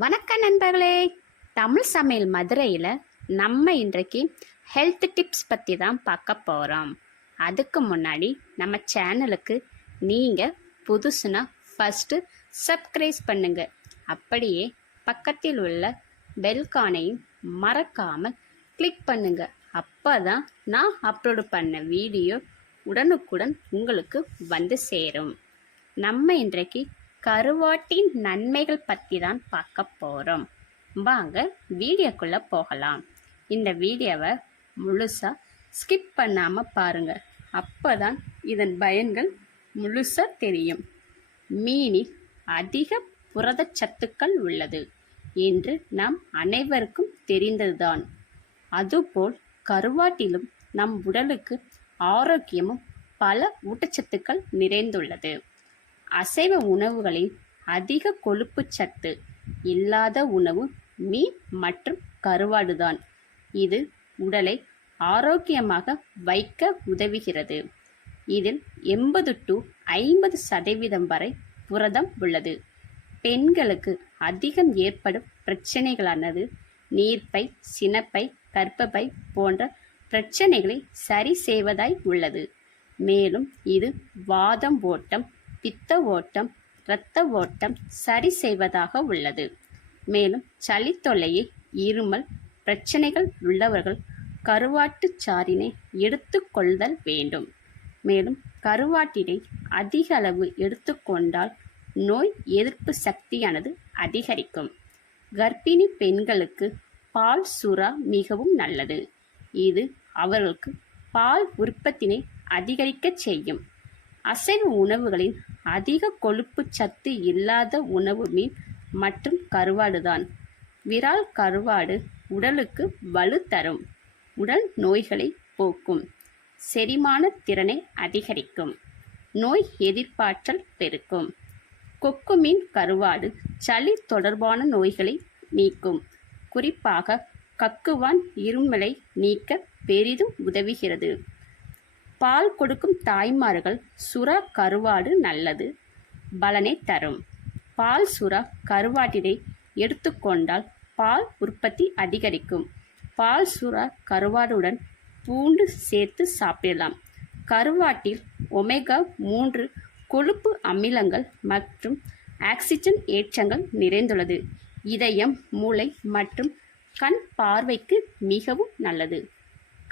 வணக்கம் நண்பர்களே. தமிழ் சமையல் மதுரையில் நம்ம இன்றைக்கு ஹெல்த் டிப்ஸ் பற்றி தான் பார்க்க போகிறோம். அதுக்கு முன்னாடி நம்ம சேனலுக்கு நீங்கள் புதுசுனா ஃபஸ்ட்டு சப்ஸ்கிரைப் பண்ணுங்க. அப்படியே பக்கத்தில் உள்ள பெல்கானையும் மறக்காமல் கிளிக் பண்ணுங்க. அப்போ தான் நான் அப்லோடு பண்ண வீடியோ உடனுக்குடன் உங்களுக்கு வந்து சேரும். நம்ம இன்றைக்கு கருவாட்டின் நன்மைகள் பற்றி தான் பார்க்க போகிறோம். வாங்க வீடியோக்குள்ளே போகலாம். இந்த வீடியோவை முழுசாக ஸ்கிப் பண்ணாமல் பாருங்கள். அப்போ தான் இதன் பயன்கள் முழுசாக தெரியும். மீனில் அதிக புரதச்சத்துக்கள் உள்ளது என்று நாம் அனைவருக்கும் தெரிந்ததுதான். அதுபோல் கருவாட்டிலும் நம் உடலுக்கு ஆரோக்கியமும் பல ஊட்டச்சத்துக்கள் நிறைந்துள்ளது. அசைவ உணவுகளில் அதிக கொழுப்பு சத்து இல்லாத உணவு மீன் மற்றும் கருவாடுதான். இது உடலை ஆரோக்கியமாக வைக்க உதவுகிறது. இதில் 80 to 50% வரை புரதம் உள்ளது. பெண்களுக்கு அதிகம் ஏற்படும் பிரச்சனைகளானது நீர்ப்பை, சினப்பை, கர்ப்பப்பை போன்ற பிரச்சனைகளை சரி செய்வதாய் உள்ளது. மேலும் இது வாதம், ஓட்டம், பித்த ஓட்டம், இரத்த ஓட்டம் சரி செய்வதாக உள்ளது. மேலும் சளி தொல்லையை, இருமல் பிரச்சனைகள் உள்ளவர்கள் கருவாட்டு சாறினை எடுத்துக்கொள்தல் வேண்டும். மேலும் கருவாட்டினை அதிக அளவு எடுத்துக்கொண்டால் நோய் எதிர்ப்பு சக்தியானது அதிகரிக்கும். கர்ப்பிணி பெண்களுக்கு பால் சுறா மிகவும் நல்லது. இது அவர்களுக்கு பால் உற்பத்தினை அதிகரிக்க செய்யும். அசைவ உணவுகளில் அதிக கொழுப்பு சத்து இல்லாத உணவு மீன் மற்றும் கருவாடுதான். விரால் கருவாடு உடலுக்கு வலு தரும், உடல் நோய்களை போக்கும், செரிமான திறனை அதிகரிக்கும், நோய் எதிர்ப்பாற்றல் பெருக்கும். கொக்கு மீன் கருவாடு சளி தொடர்பான நோய்களை நீக்கும். குறிப்பாக கக்குவான் இருமலை நீக்க பெரிதும் உதவுகிறது. பால் கொடுக்கும் தாய்மார்கள் சுறா கருவாடு நல்லது பலனை தரும். பால் சுறா கருவாட்டினை எடுத்துக்கொண்டால் பால் உற்பத்தி அதிகரிக்கும். பால் சுறா கருவாடுடன் பூண்டு சேர்த்து சாப்பிடலாம். கருவாட்டில் ஒமேகா 3 கொழுப்பு அமிலங்கள் மற்றும் ஆக்சிஜன் ஏற்றங்கள் நிறைந்துள்ளது. இதயம், மூளை மற்றும் கண் பார்வைக்கு மிகவும் நல்லது.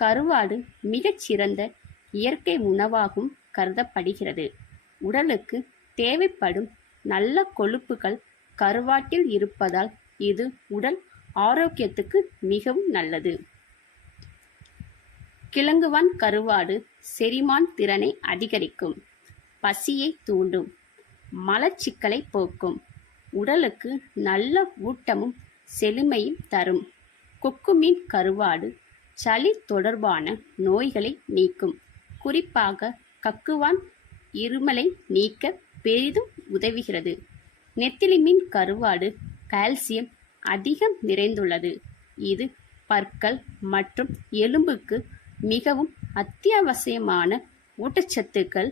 கருவாடு மிகச்சிறந்த இயற்கை உணவாகவும் கருதப்படுகிறது. உடலுக்கு தேவைப்படும் நல்ல கொழுப்புகள் கருவாட்டில் இருப்பதால் இது உடல் ஆரோக்கியத்துக்கு மிகவும் நல்லது. கிழங்குவான் கருவாடு செரிமான திறனை அதிகரிக்கும், பசியை தூண்டும், மலச்சிக்கலை போக்கும், உடலுக்கு நல்ல ஊட்டமும் செழுமையும் தரும். கொக்கு மீன் கருவாடு சளி தொடர்பான நோய்களை நீக்கும். குறிப்பாக கக்குவான் இருமலை நீக்க பெரிதும் உதவுகிறது. நெத்திலி மீன் கருவாடு கால்சியம் அதிகம் நிறைந்துள்ளது. இது பற்கள் மற்றும் எலும்புக்கு மிகவும் அத்தியாவசியமான ஊட்டச்சத்துக்கள்.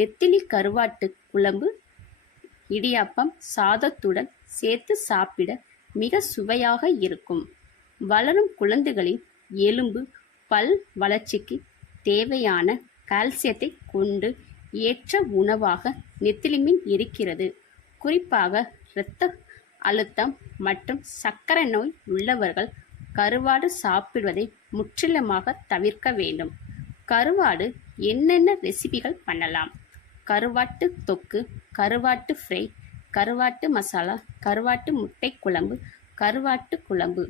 நெத்திலி கருவாட்டு குழம்பு, இடியாப்பம், சாதத்துடன் சேர்த்து சாப்பிட மிக சுவையாக இருக்கும். வளரும் குழந்தைகளின் எலும்பு, பல் வளர்ச்சிக்கு தேவையான கால்சியத்தை கொண்டு ஏற்ற உணவாக நெத்திலி மீன் இருக்கிறது. குறிப்பாக இரத்த அழுத்தம் மற்றும் சர்க்கரை நோய் உள்ளவர்கள் கருவாடு சாப்பிடுவதை முற்றிலுமாக தவிர்க்க வேண்டும். கருவாடு என்னென்ன ரெசிபிகள் பண்ணலாம்? கருவாட்டு தொக்கு, கருவாட்டு ஃப்ரை, கருவாட்டு மசாலா, கருவாட்டு முட்டை குழம்பு, கருவாட்டு குழம்பு.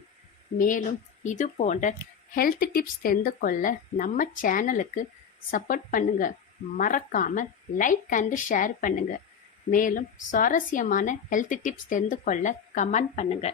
மேலும் இது போன்ற ஹெல்த் டிப்ஸ் தெரிந்து கொள்ள நம்ம சேனலுக்கு சப்போர்ட் பண்ணுங்க. மறக்காமல் லைக் அண்ட் ஷேர் பண்ணுங்க. மேலும் சுவாரஸ்யமான ஹெல்த் டிப்ஸ் தெரிந்து கொள்ள கமெண்ட் பண்ணுங்க.